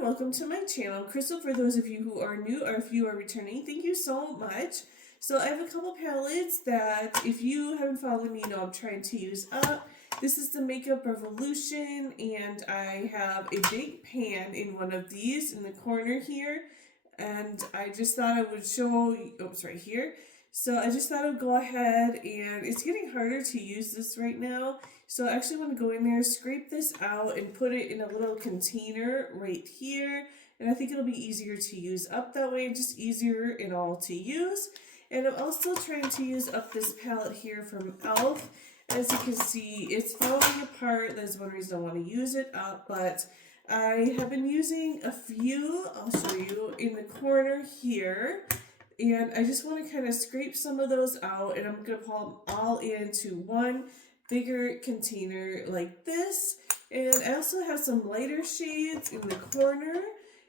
welcome to my channel. Crystal, for those of you who are new or if you are returning, thank you so much. So I have a couple palettes that if you haven't followed me, you know I'm trying to use up. This is the Makeup Revolution, and I have a big pan in one of these in the corner here. And I just thought I would show you, oh, it's right here. So I just thought I would go ahead, and it's getting harder to use this right now. So I actually want to go in there, scrape this out, and put it in a little container right here. And I think it'll be easier to use up that way, just easier and all to use. And I'm also trying to use up this palette here from e.l.f. As you can see, it's falling apart. That's one reason I want to use it up, but I have been using a few, I'll show you, in the corner here. And I just want to kind of scrape some of those out, and I'm going to pull them all into one bigger container like this. And I also have some lighter shades in the corner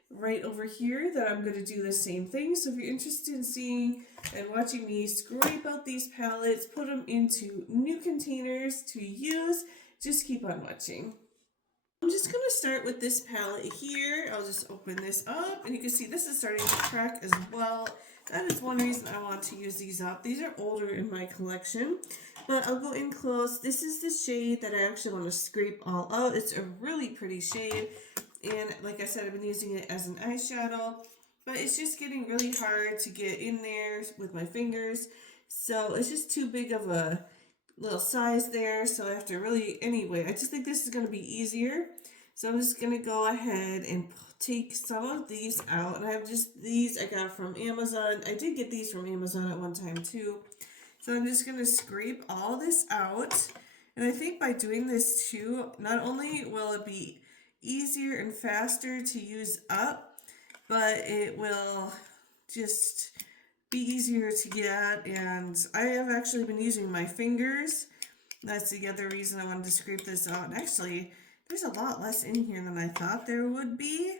right over here that I'm going to do the same thing. So if you're interested in seeing and watching me scrape out these palettes, put them into new containers to use, just keep on watching. I'm just going to start with this palette here. I'll just open this up, and you can see this is starting to crack as well. That is one reason I want to use these up. These are older in my collection, but I'll go in close. This is the shade that I actually want to scrape all out. It's a really pretty shade, and like I said, I've been using it as an eyeshadow, but it's just getting really hard to get in there with my fingers, so it's just too big of a little size there, so I have to really, anyway, I just think this is going to be easier. So I'm just going to go ahead and take some of these out, and I have just these I got from Amazon. I did get these from Amazon at one time too. So I'm just going to scrape all this out, and I think by doing this too, not only will it be easier and faster to use up, but it will just be easier to get. And I have actually been using my fingers. That's the other reason I wanted to scrape this out. And actually, there's a lot less in here than I thought there would be.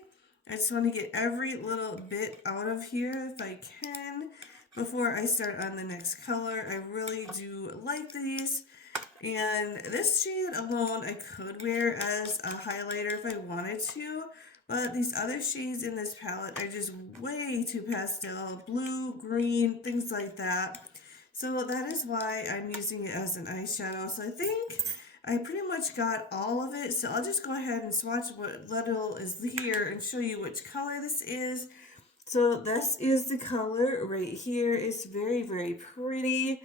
I just want to get every little bit out of here if I can before I start on the next color. I really do like these. And this shade alone I could wear as a highlighter if I wanted to. But these other shades in this palette are just way too pastel, blue, green, things like that. So that is why I'm using it as an eyeshadow. So I think I pretty much got all of it. So I'll just go ahead and swatch what little is here and show you which color this is. So this is the color right here. It's very, very pretty.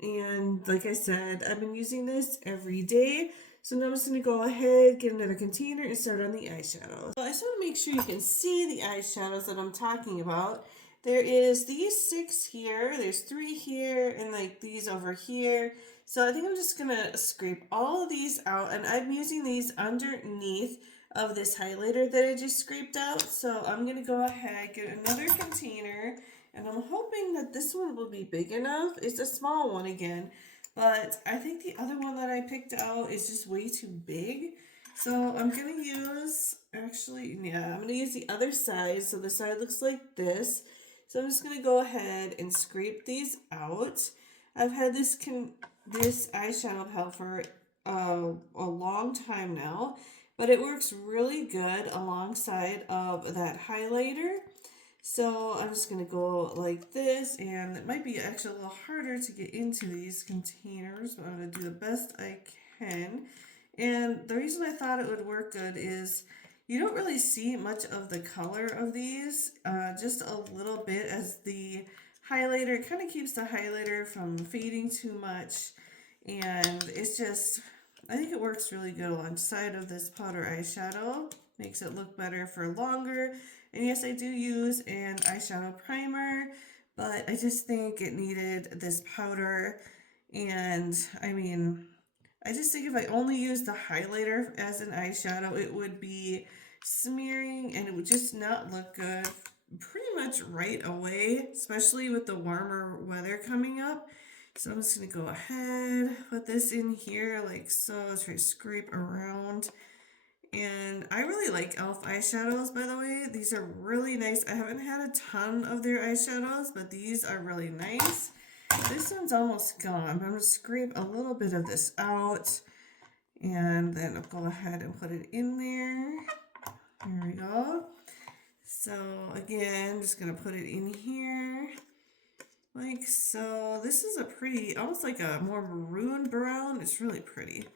And like I said, I've been using this every day. So now I'm just going to go ahead, get another container, and start on the eyeshadows. So I just want to make sure you can see the eyeshadows that I'm talking about. There is these 6 here, there's 3 here, and like these over here. So I think I'm just going to scrape all of these out, and I'm using these underneath of this highlighter that I just scraped out. So I'm going to go ahead, get another container, and I'm hoping that this one will be big enough. It's a small one again, but I think the other one that I picked out is just way too big. So I'm going to use, actually, yeah, I'm going to use the other side. So the side looks like this. So I'm just going to go ahead and scrape these out. I've had this eyeshadow palette for a long time now, but it works really good alongside of that highlighter. So I'm just going to go like this, and it might be actually a little harder to get into these containers, but I'm going to do the best I can. And the reason I thought it would work good is you don't really see much of the color of these, just a little bit, as the highlighter kind of keeps the highlighter from fading too much. And it's just, I think it works really good alongside of this powder eyeshadow. Makes it look better for longer. And yes, I do use an eyeshadow primer, but I just think it needed this powder. And I mean, I just think if I only used the highlighter as an eyeshadow, it would be smearing and it would just not look good pretty much right away, especially with the warmer weather coming up. So I'm just going to go ahead, put this in here like so. Let's try to scrape around. And I really like e.l.f. eyeshadows, by the way. These are really nice. I haven't had a ton of their eyeshadows, but these are really nice. This one's almost gone. I'm going to scrape a little bit of this out, and then I'll go ahead and put it in there. There we go. So again, just gonna put it in here like so. This is a pretty, almost like a more maroon brown. It's really pretty.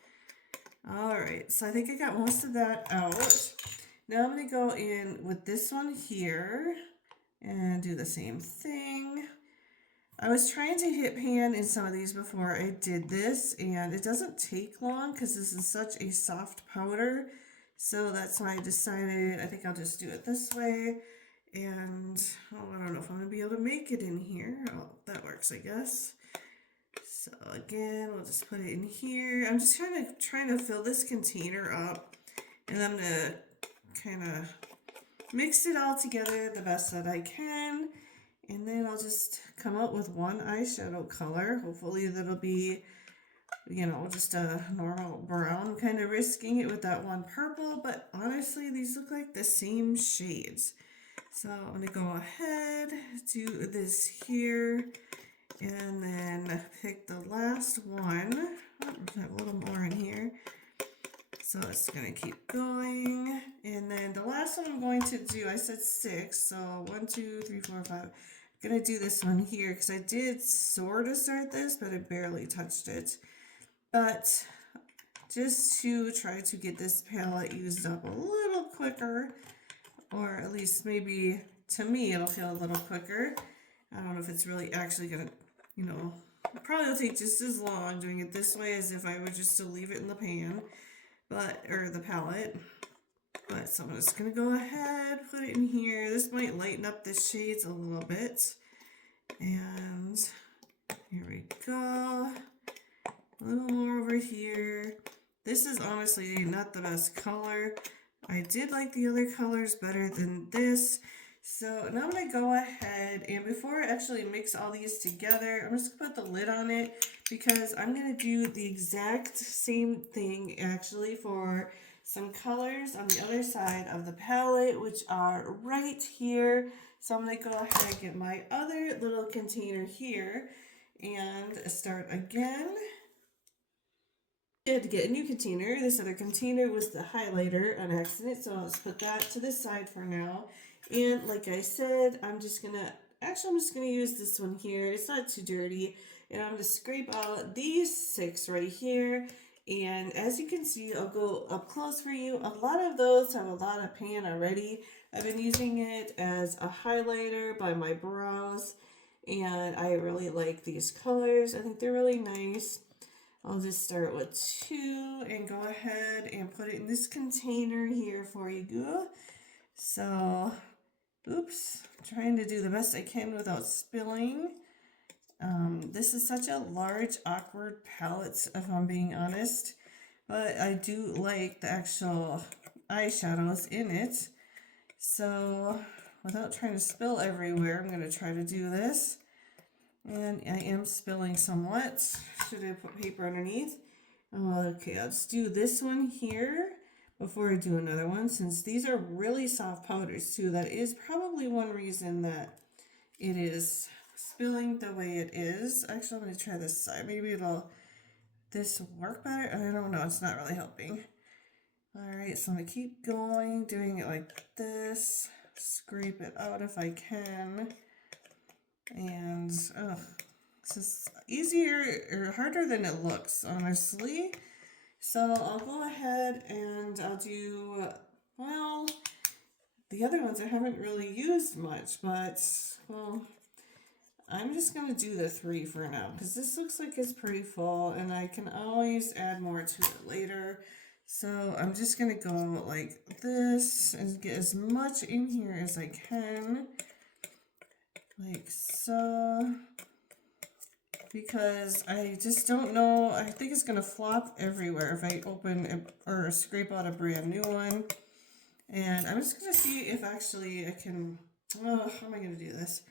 All right, so I think I got most of that out. Now I'm gonna go in with this one here and do the same thing. I was trying to hit pan in some of these before I did this, and it doesn't take long because this is such a soft powder. So that's why I decided I think I'll just do it this way. And I don't know if I'm going to be able to make it in here. Oh, that works, I guess. So again, we'll just put it in here. I'm just kind of trying to fill this container up, and I'm going to kind of mix it all together the best that I can. And then I'll just come out with one eyeshadow color. Hopefully that'll be, you know, just a normal brown. I'm kind of risking it with that one purple, but honestly, these look like the same shades. So I'm going to go ahead, do this here, and then pick the last one. Oh, I have a little more in here. So it's going to keep going. And then the last one I'm going to do, I said 6. So 1, 2, 3, 4, 5. I'm going to do this one here because I did sort of start this, but I barely touched it. But just to try to get this palette used up a little quicker, or at least maybe to me it'll feel a little quicker. I don't know if it's really actually going to, you know, probably will take just as long doing it this way as if I were just to leave it in the pan. Or the palette. But so I'm just going to go ahead, put it in here. This might lighten up the shades a little bit. And here we go. A little more over here. This is honestly not the best color. I did like the other colors better than this. So now I'm going to go ahead, and before I actually mix all these together, I'm just going to put the lid on it because I'm going to do the exact same thing actually for some colors on the other side of the palette, which are right here. So I'm going to go ahead and get my other little container here and start again. I had to get a new container. This other container was the highlighter on accident, so I'll just put that to the side for now. And like I said, I'm just gonna use this one here. It's not too dirty. And I'm gonna scrape out these 6 right here. And as you can see, I'll go up close for you. A lot of those have a lot of pan already. I've been using it as a highlighter by my brows. And I really like these colors. I think they're really nice. I'll just start with 2 and go ahead and put it in this container here for you. So, oops, trying to do the best I can without spilling. This is such a large, awkward palette, if I'm being honest. But I do like the actual eyeshadows in it. So, without trying to spill everywhere, I'm going to try to do this. And I am spilling somewhat. Should I put paper underneath? Okay, let's do this one here before I do another one, since these are really soft powders too. That is probably one reason that it is spilling the way it is. Actually, I'm going to try this side. Maybe this work better? I don't know. It's not really helping. Alright, so I'm going to keep going, doing it like this. Scrape it out if I can. And this is easier or harder than it looks, honestly. So I'll go ahead and I'll do, well, the other ones I haven't really used much, but, well, I'm just going to do the 3 for now because this looks like it's pretty full and I can always add more to it later. So I'm just going to go like this and get as much in here as I can. Like so, because I just don't know, I think it's going to flop everywhere if I open or scrape out a brand new one. And I'm just going to see if actually I can, oh, how am I going to do this?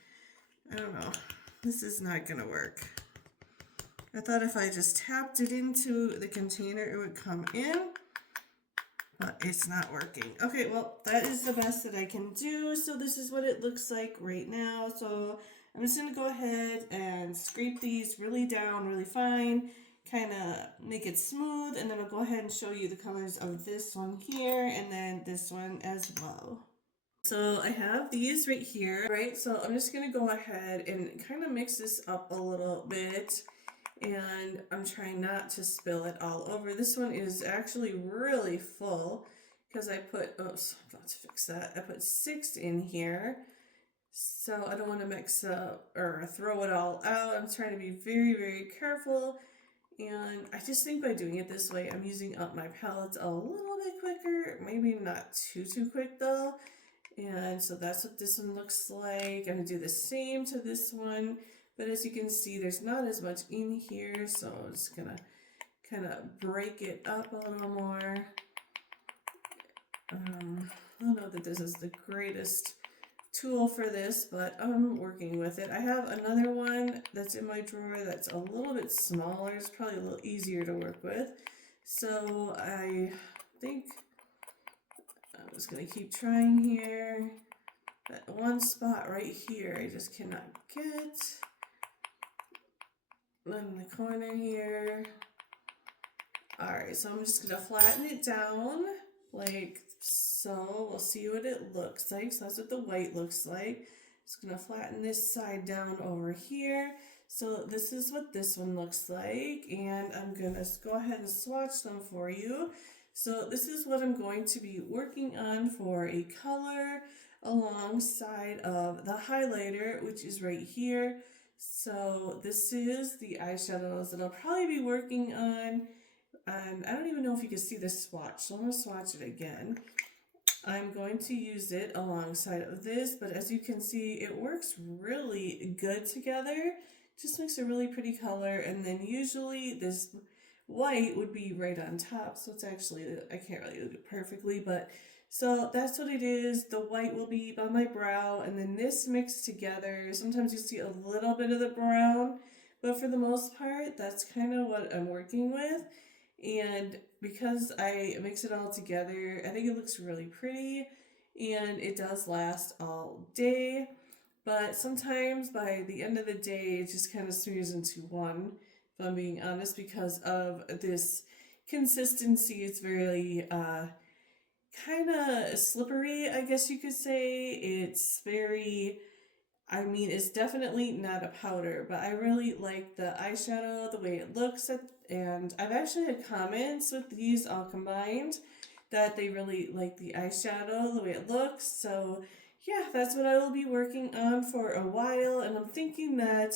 I don't know. This is not going to work. I thought if I just tapped it into the container, it would come in. But it's not working. Okay, well, that is the best that I can do. So this is what it looks like right now. So I'm just going to go ahead and scrape these really down, really fine. Kind of make it smooth, and then I'll go ahead and show you the colors of this one here and then this one as well. So I have these right here, right? So I'm just gonna go ahead and kind of mix this up a little bit, and I'm trying not to spill it all over. This one is actually really full because I put, oops, I'm about to fix that. I put 6 in here. So I don't want to mix up or throw it all out. I'm trying to be very, very careful. And I just think by doing it this way, I'm using up my palettes a little bit quicker. Maybe not too quick though. And so that's what this one looks like. I'm going to do the same to this one. But as you can see, there's not as much in here. So I'm just going to kind of break it up a little more. I don't know that this is the greatest tool for this, but I'm working with it. I have another one that's in my drawer that's a little bit smaller. It's probably a little easier to work with. So I think I'm just going to keep trying here. That one spot right here I just cannot get. In the corner here. Alright, so I'm just going to flatten it down like so. We'll see what it looks like. So that's what the white looks like. Just going to flatten this side down over here. So this is what this one looks like. And I'm going to go ahead and swatch them for you. So this is what I'm going to be working on for a color alongside of the highlighter, which is right here. So this is the eyeshadows that I'll probably be working on. And I don't even know if you can see this swatch, so I'm going to swatch it again. I'm going to use it alongside of this, but as you can see, it works really good together. Just makes a really pretty color, and then usually this white would be right on top, so it's actually, I can't really do it perfectly, but so that's what it is. The white will be by my brow, and then this mixed together. Sometimes you see a little bit of the brown, but for the most part, that's kind of what I'm working with. And because I mix it all together, I think it looks really pretty, and it does last all day. But sometimes by the end of the day, it just kind of smears into one, if I'm being honest, because of this consistency. It's very kind of slippery, I guess you could say. It's very, I mean, it's definitely not a powder, but I really like the eyeshadow, the way it looks, and I've actually had comments with these all combined that they really like the eyeshadow, the way it looks. So yeah, that's what I will be working on for a while, and I'm thinking that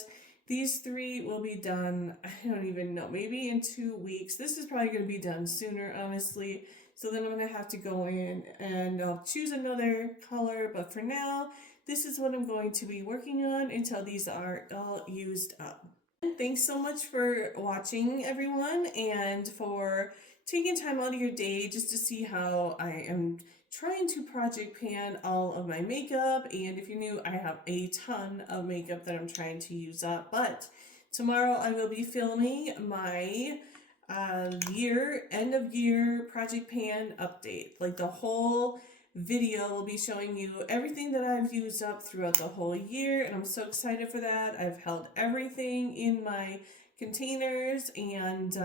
these 3 will be done, I don't even know, maybe in 2 weeks. This is probably going to be done sooner, honestly. So then I'm going to have to go in and I'll choose another color, but for now, this is what I'm going to be working on until these are all used up. Thanks so much for watching, everyone, and for taking time out of your day just to see how I am trying to project pan all of my makeup. And if you're new, I have a ton of makeup that I'm trying to use up. But tomorrow I will be filming my end of year project pan update. Like the whole video will be showing you everything that I've used up throughout the whole year, and I'm so excited for that. I've held everything in my containers, and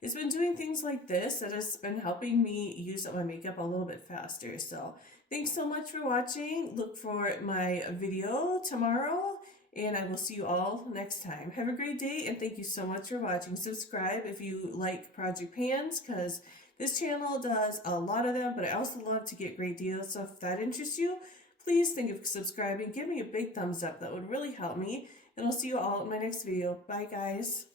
it's been doing things like this that has been helping me use up my makeup a little bit faster. So thanks so much for watching. Look for my video tomorrow, and I will see you all next time. Have a great day, and thank you so much for watching. Subscribe if you like project pans, because this channel does a lot of them, but I also love to get great deals. So if that interests you, please think of subscribing. Give me a big thumbs up. That would really help me. And I'll see you all in my next video. Bye, guys.